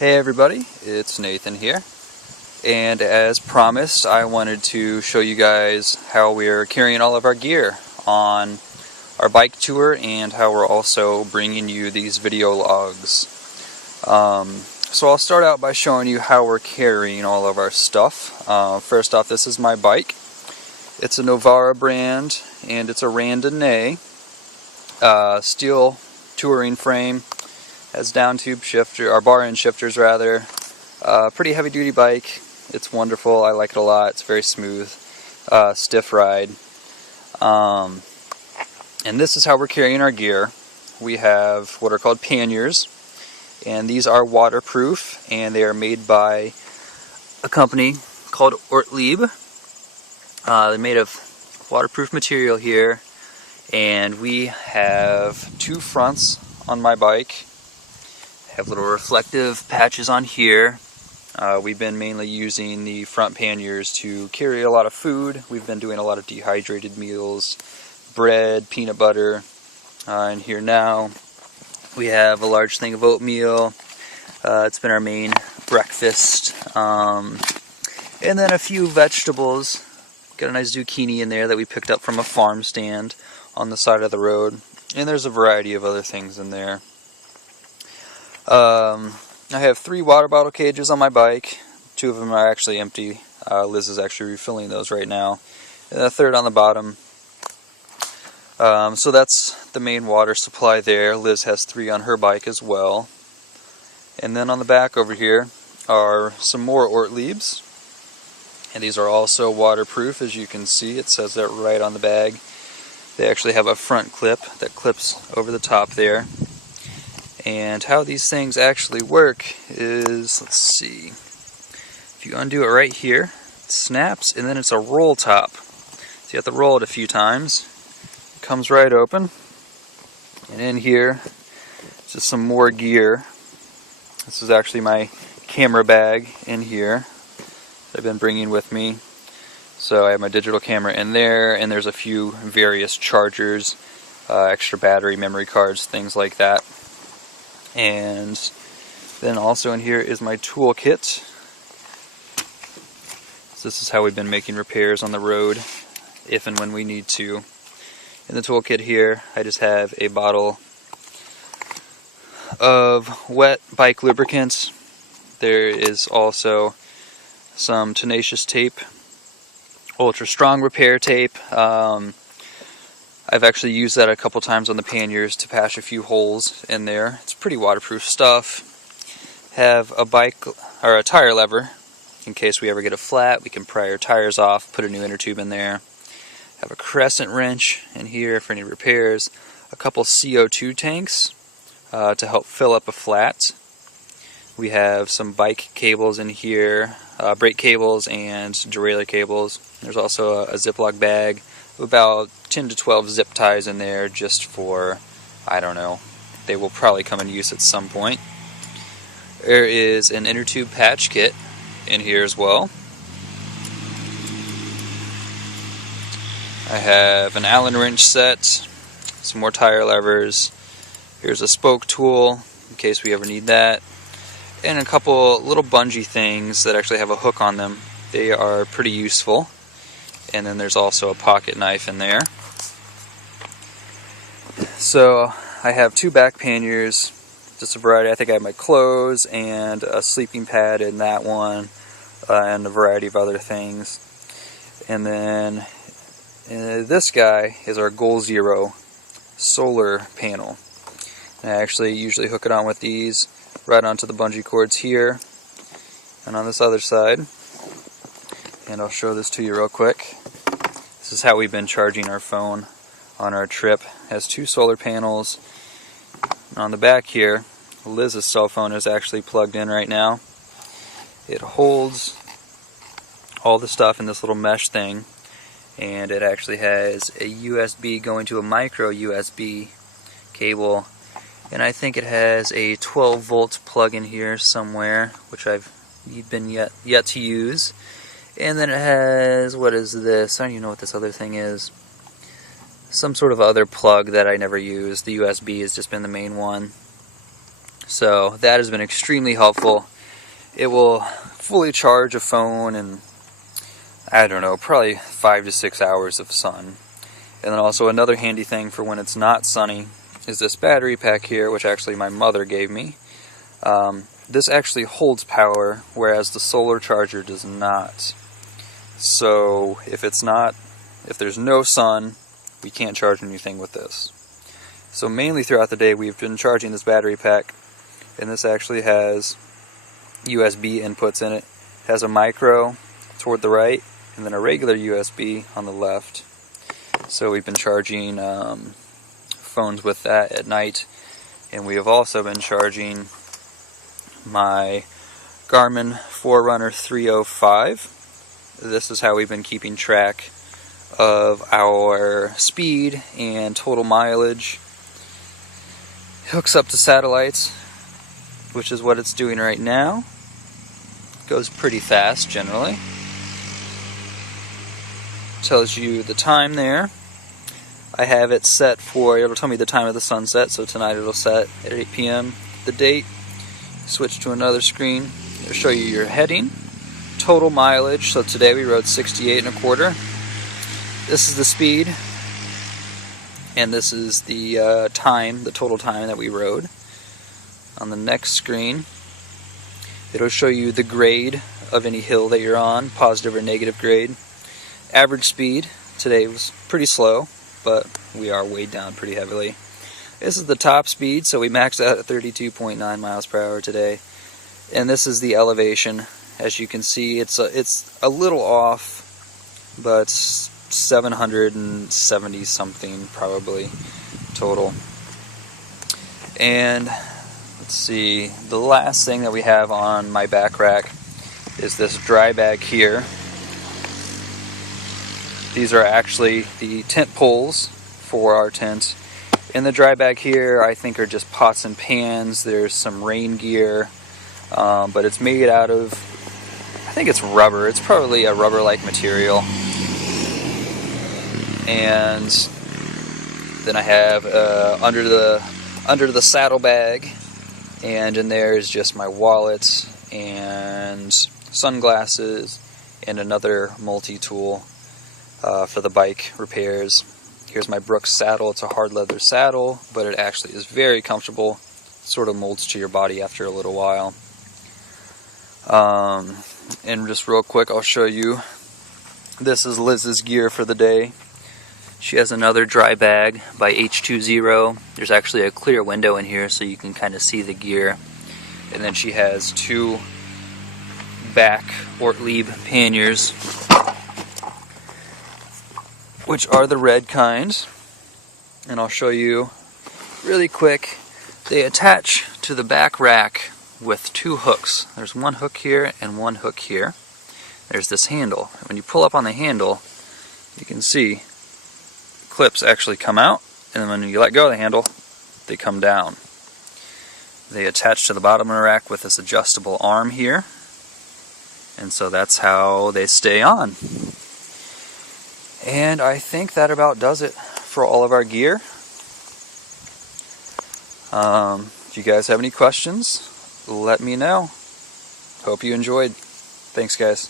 Hey everybody, it's Nathan here, and as promised I wanted to show you guys how we're carrying all of our gear on our bike tour and how we're also bringing you these video logs. So I'll start out by showing you how we're carrying all of our stuff. First off, this is my bike. It's a Novara brand and it's a Randonnée steel touring frame. Has down tube shifter, or bar end shifters rather. Pretty heavy duty bike. It's wonderful. I like it a lot. It's very smooth, stiff ride. And this is how we're carrying our gear. We have what are called panniers, and these are waterproof, and they are made by a company called Ortlieb. They're made of waterproof material here, and we have two fronts on my bike. Have little reflective patches on here. We've been mainly using the front panniers to carry a lot of food. We've been doing a lot of dehydrated meals, bread, peanut butter. And here now we have a large thing of oatmeal. It's been our main breakfast. And then a few vegetables. Got a nice zucchini in there that we picked up from a farm stand on the side of the road. And there's a variety of other things in there. I have 3 water bottle cages on my bike. 2 of them are actually empty. Liz is actually refilling those right now. And a third on the bottom. So that's the main water supply there. Liz has 3 on her bike as well. And then on the back over here are some more Ortliebs. And these are also waterproof, as you can see. It says that right on the bag. They actually have a front clip that clips over the top there. And how these things actually work is, let's see, if you undo it right here, it snaps, and then it's a roll top. So you have to roll it a few times. It comes right open. And in here, just some more gear. This is actually my camera bag in here that I've been bringing with me. So I have my digital camera in there, and there's a few various chargers, extra battery, memory cards, things like that. And then also in here is my toolkit. So this is how we've been making repairs on the road, if and when we need to. In the toolkit here, I just have a bottle of wet bike lubricant. There is also some tenacious tape, ultra strong repair tape. I've actually used that a couple times on the panniers to patch a few holes in there. It's pretty waterproof stuff. Have a bike or a tire lever in case we ever get a flat. We can pry our tires off, put a new inner tube in there. Have a crescent wrench in here for any repairs. A couple CO2 tanks to help fill up a flat. We have some bike cables in here, brake cables and derailleur cables. There's also a Ziploc bag. About 10 to 12 zip ties in there just for, I don't know, they will probably come in use at some point. There is an inner tube patch kit in here as well. I have an Allen wrench set, some more tire levers. Here's a spoke tool in case we ever need that, and a couple little bungee things that actually have a hook on them. They are pretty useful. And then there's also a pocket knife in there. So I have 2 back panniers, just a variety. I think I have my clothes and a sleeping pad in that one, and a variety of other things. And then this guy is our Goal Zero solar panel. And I actually usually hook it on with these right onto the bungee cords here and on this other side. And I'll show this to you real quick. This is how we've been charging our phone on our trip. It has 2 solar panels. And on the back here, Liz's cell phone is actually plugged in right now. It holds all the stuff in this little mesh thing, and it actually has a USB going to a micro USB cable, and I think it has a 12 volt plug in here somewhere, which I've been yet to use. And then it has, what is this? I don't even know what this other thing is. Some sort of other plug that I never use. The USB has just been the main one. So that has been extremely helpful. It will fully charge a phone in, I don't know, probably 5 to 6 hours of sun. And then also another handy thing for when it's not sunny is this battery pack here, which actually my mother gave me. This actually holds power, whereas the solar charger does not. So if there's no sun, we can't charge anything with this. So mainly throughout the day we've been charging this battery pack, and this actually has USB inputs in it. It has a micro toward the right, and then a regular USB on the left. So we've been charging phones with that at night, and we have also been charging my Garmin Forerunner 305. This is how we've been keeping track of our speed and total mileage. It hooks up to satellites, which is what it's doing right now. Goes pretty fast generally. Tells you the time there. I have it set for, it'll tell me the time of the sunset, so tonight it'll set at 8 p.m. the date. Switch to another screen. It'll show you your heading, total mileage. So today we rode 68.25. This is the speed, and this is the time, the total time that we rode. On the next screen, it'll show you the grade of any hill that you're on, positive or negative grade. Average speed today was pretty slow, but we are weighed down pretty heavily. This is the top speed, so we maxed out at 32.9 miles per hour today. And this is the elevation. As you can see, it's a little off, but 770 something probably total. And let's see, the last thing that we have on my back rack is this dry bag here. These are actually the tent poles for our tent. In the dry bag here, I think, are just pots and pans. There's some rain gear, but it's made out of, I think it's rubber. It's probably a rubber-like material. And then I have under the saddlebag, and in there is just my wallet and sunglasses and another multi-tool for the bike repairs. Here's my Brooks saddle. It's a hard leather saddle, but it actually is very comfortable. It sort of molds to your body after a little while. And just real quick, I'll show you. This is Liz's gear for the day. She has another dry bag by H20. There's actually a clear window in here so you can kind of see the gear. And then she has two back Ortlieb panniers, which are the red kind, and I'll show you really quick. They attach to the back rack with two hooks. There's one hook here and one hook here. There's this handle. When you pull up on the handle, you can see clips actually come out, and then when you let go of the handle, they come down. They attach to the bottom of the rack with this adjustable arm here, and so that's how they stay on. And I think that about does it for all of our gear. If you guys have any questions, let me know. Hope you enjoyed. Thanks, guys.